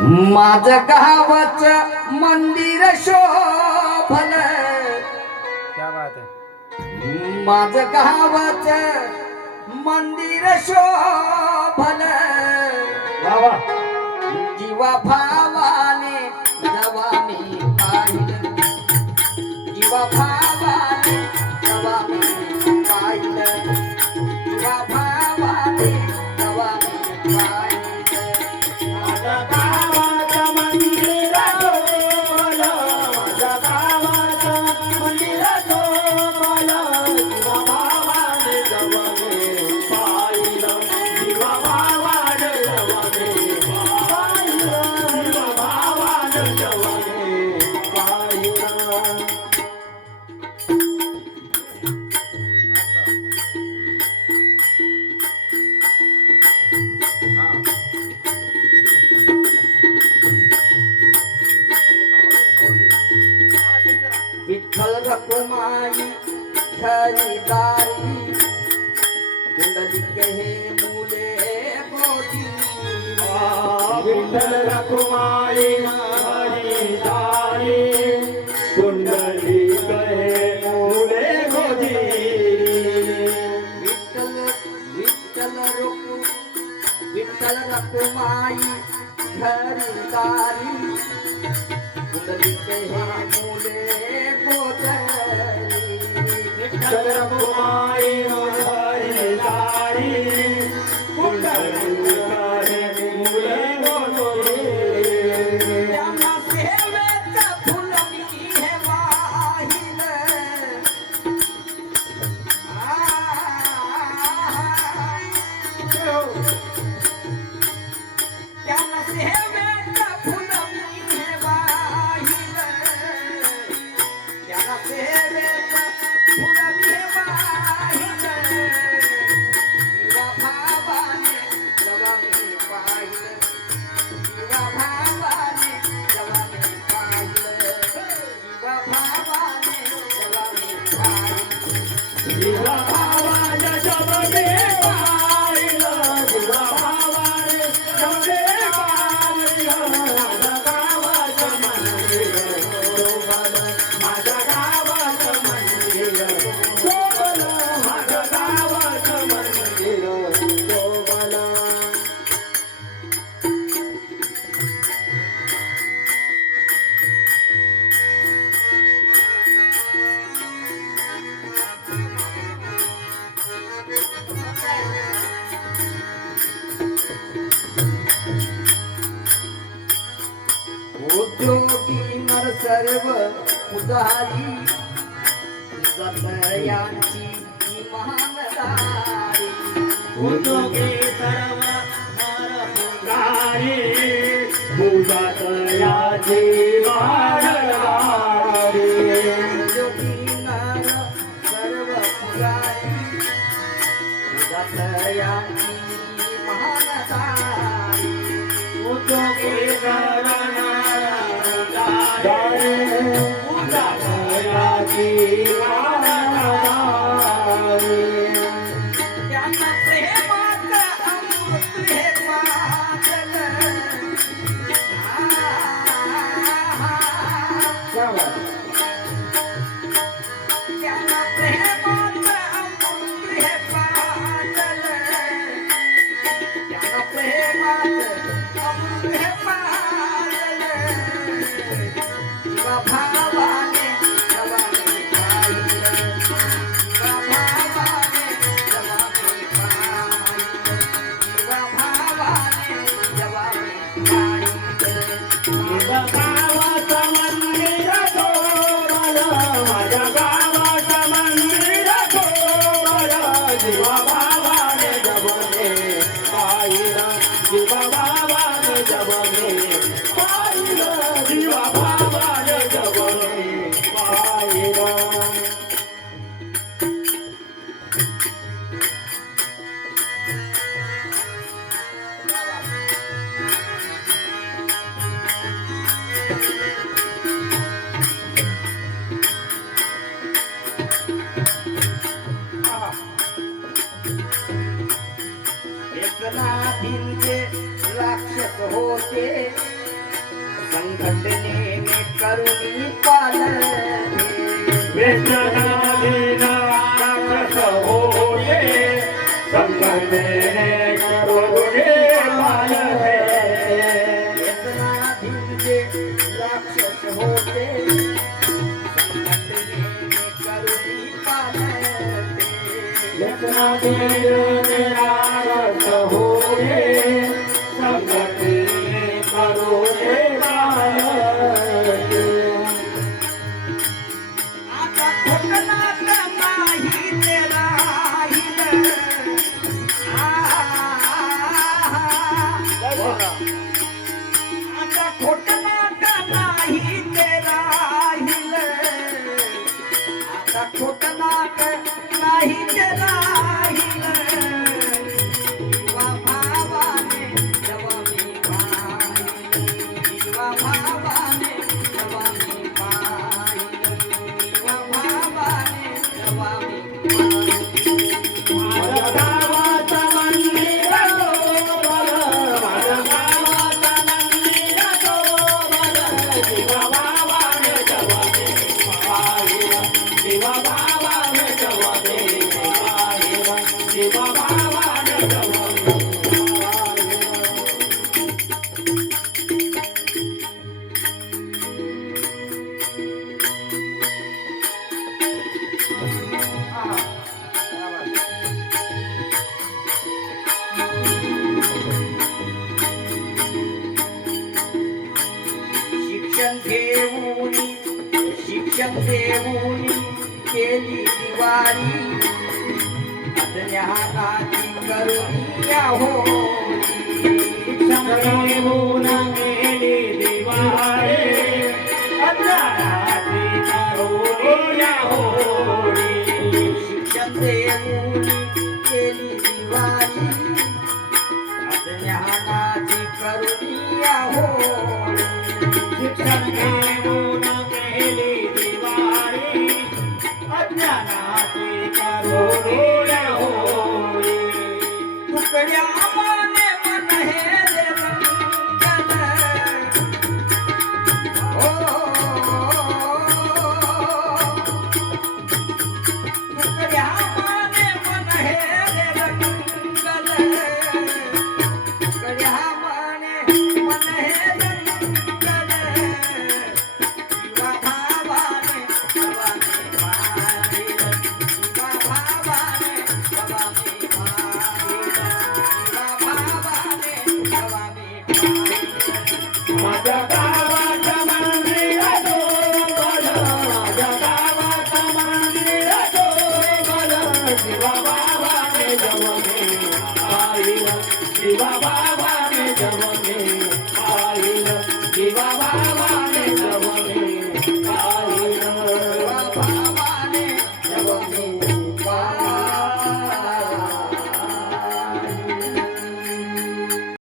माझं गावच मंदिर शोभल, क्या बात है. माझं गावच मंदिर शोभल, वा वा. जीवा भावाने जेव्हा मी पाहिलं, जीवा भावाने जेव्हा मी पाहिलं, जीवा भावाने जेव्हा मी पाहिलं. माझ्या गावाचं मंदिर शोभल, माझ्या गावाचं मंदिर शोभल, जीवा भावाने जेव्हा मी पाहिलं, जीवा भावाने जेव्हा मी पाहिलं, जीवा भावाने जेव्हा मी पाहिलं. विठ्ठल रखुमाई खरीदारी, कुंडलिक हे मुले मोठी. विठ्ठल रखुमाई हरिदारी, कुंडलिक हे मुले गोदी. विठ्ठल रखुमाई खरीदारी, कुंडलिक हे मुले मोठी. विठ्ठल रखुमाई हरिदारी, कुंडलिक हे मुले गोदी. त्यांना सेवेचं फुल मी हे वाहिलं, त्यांना सेवेचं फुल मी हे वाहिलं, त्यांना सेवेचं फुल मी हे वाहिलं. जीवा भावाने जेव्हा मी पाहिलं, जीवा भावाने जेव्हा मी पाहिलं, जीवा भावाने जेव्हा मी पाहिलं. जीवा भावाने जेव्हा मी पाहिलं, जीवा भावाने जेव्हा मी पाहिलं, माझ्या गावाचं मंदिर शोभलं, माझ्या गावाचं मंदिर शोभलं, माझ्या गावाचं मंदिर शोभलं. उद्योगी नर सर्व उदारी, जतयांची महानदारी. उद्योगी सर्व नरपुंगारी, पूजात याची वाढणारी. उद्योगी नर सर्व उदारी, जतयांची महानदारी. उद्योगी सर्व नरपुंगारी, पूजात याची वाढणारी. त्यांना प्रेमाचं अमृत हे पाजलं, त्यांना प्रेमाचं अमृत हे पाजलं, त्यांना प्रेमाचं अमृत हे पाजलं. जीवा भावाने जेव्हा मी पाहिलं, जीवा भावाने जेव्हा मी पाहिलं, जीवा भावाने जेव्हा मी पाहिलं. माझ्या गावाचं मंदिर शोभलं, माझ्या गावाचं मंदिर शोभलं, जीवा भावाने जेव्हा मी पाहिलं, जीवा भावाने जेव्हा मी पाहिलं, जीवा भावाने जेव्हा मी पाहिलं. व्यसनाधीनचे राक्षस होते, संघटनेने करुणी पालने व्यसनाधीना राक्षस होते संघटनेने करुणे पालने व्यसनाधीन जे राक्षस होते संघटनेने करुणी पालते व्यसनाधीन राक्षस होते संघटनेने करुणे पालने आता खोटनाट नाही ते राहिलं आता खोटनाट नाही ते राहिलं आता खोटनाट नाही ते राहिलं जीवा भावाने जेव्हा मी पाहिलं जीवा भावाने जेव्हा मी पाहिलं जीवा भावाने जेव्हा मी माझ्या गावाचं मंदिर डोंगर, माझ्या गावाचं मंदिर डोंगर, जीवा भावाने जेव्हा मी पाहिलं, जीवा भावाने जेव्हा मी पाहिलं, जीवा भावाने जेव्हा मी पाहिलं. शिक्षण देऊन केली दिवाळी अज्ञानाची करुणी होळी शिक्षण गेली दिवाळी अज्ञानाची करुणी होळी. शिक्षण देऊन केली दिवाळी अज्ञानाची करुणी होळी शिक्षण घेऊन केली दिवाळी अज्ञानाची करुणी होळी. तुकड्या माने मन हे रे रंगन तुकड्या माने मन हे रे रंगन तुकड्या माने मन हे रंगन जीवा भावाने जेव्हा मी पाहिलं जीवा भावाने जेव्हा मी पाहिलं जीवा भावाने जेव्हा मी पाहिलं माझ्या गावाचं मंदिर डोंगर, माझ्या गावाचं मंदिर डोंगर, जीवा भावाने जेव्हा मी पाहिलं, जीवा भावाने जेव्हा मी